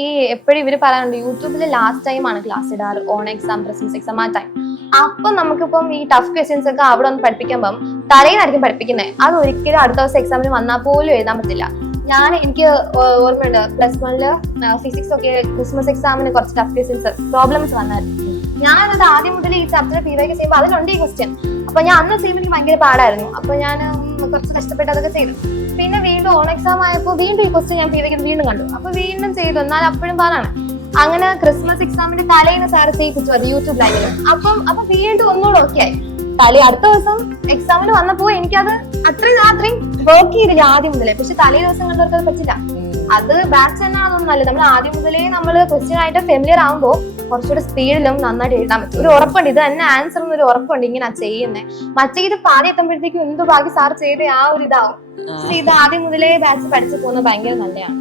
ഈ എപ്പോഴും ഇവര് പറയാറുണ്ട് യൂട്യൂബിൽ ലാസ്റ്റ് ടൈം ആണ് ക്ലാസ് ഇടാറ്, ഓൺ എക്സാം, ക്രിസ്മസ് എക്സാം ആ ടൈം. അപ്പൊ നമുക്കിപ്പം ഈ ടഫ് ക്വസ്റ്റ്യൻസ് ഒക്കെ അവിടെ ഒന്ന് പഠിപ്പിക്കുമ്പം തലേന്നായിരിക്കും പഠിപ്പിക്കുന്നത്. അത് ഒരിക്കലും അടുത്ത ദിവസം എക്സാമിന് വന്നാൽ പോലും എഴുതാൻ പറ്റില്ല. എനിക്ക് ഓർമ്മയുണ്ട് +1 ഫിസിക്സ് ഒക്കെ ക്രിസ്മസ് എക്സാമിന് കുറച്ച് ടഫ് ക്വസ്റ്റ്യൻസ് പ്രോബ്ലംസ് വന്നായിരുന്നു. ഞാനത് ആദ്യം മുതൽ ഈ ചാപ്റ്റർ PYQ ചെയ്യുമ്പോൾ അതിലുണ്ട് ഈ ക്വസ്റ്റ്യൻ. അപ്പൊ ഞാൻ അന്ന് ചെയ്യുമ്പോൾ എനിക്ക് ഭയങ്കര പാടായിരുന്നു. അപ്പൊ ഞാൻ കുറച്ച് കഷ്ടപ്പെട്ട് അതൊക്കെ ചെയ്തു. പിന്നെ വീണ്ടും ഓൺ എക്സാം ആയപ്പോൾ വീണ്ടും ഈ ക്വസ്റ്റ്യൻ ഞാൻ PYQ വീണ്ടും കണ്ടു. അപ്പൊ വീണ്ടും ചെയ്തു, എന്നാൽ അപ്പോഴും പാടാണ്. അങ്ങനെ ക്രിസ്മസ് എക്സാമിന്റെ തലേന്ന് സാറ് ചെയ്യിപ്പിച്ചു അത് യൂട്യൂബ് ലൈവില്. അപ്പൊ വീണ്ടും ഒന്നുകൂടെ ഓക്കെ ആയി. അടുത്ത ദിവസം എക്സാമിന് വന്നപ്പോ എനിക്കത് അത്രയും വർക്ക് ചെയ്തില്ല ആദ്യം മുതലേ. പക്ഷെ തലേ ദിവസം കണ്ടവർക്ക് അത് പറ്റില്ല. അത് ബാച്ച് തന്നെയാണെന്നൊന്നും അല്ല, നമ്മൾ ആദ്യം മുതലേ നമ്മൾ ക്വസ്റ്റ്യൻ ആയിട്ട് ഫെമിലിയർ ആകുമ്പോൾ കുറച്ചുകൂടെ സ്പീഡിലും നന്നായിട്ട് എഴുതാൻ പറ്റും. ഒരു ഉറപ്പുണ്ട്, ഇത് തന്നെ ആൻസർ എന്നൊരു ഉറപ്പുണ്ട് ഇങ്ങനെ ചെയ്യുന്നത്. മറ്റേ ഇത് പാതി എത്തുമ്പോഴത്തേക്കും എന്ത് ബാക്കി സാർ ചെയ്ത ആ ഒരു ഇതാവും. പക്ഷെ ഇത് ആദ്യം മുതലേ ബാച്ച് പഠിച്ചു പോകുന്നത് ഭയങ്കര നല്ലതാണ്.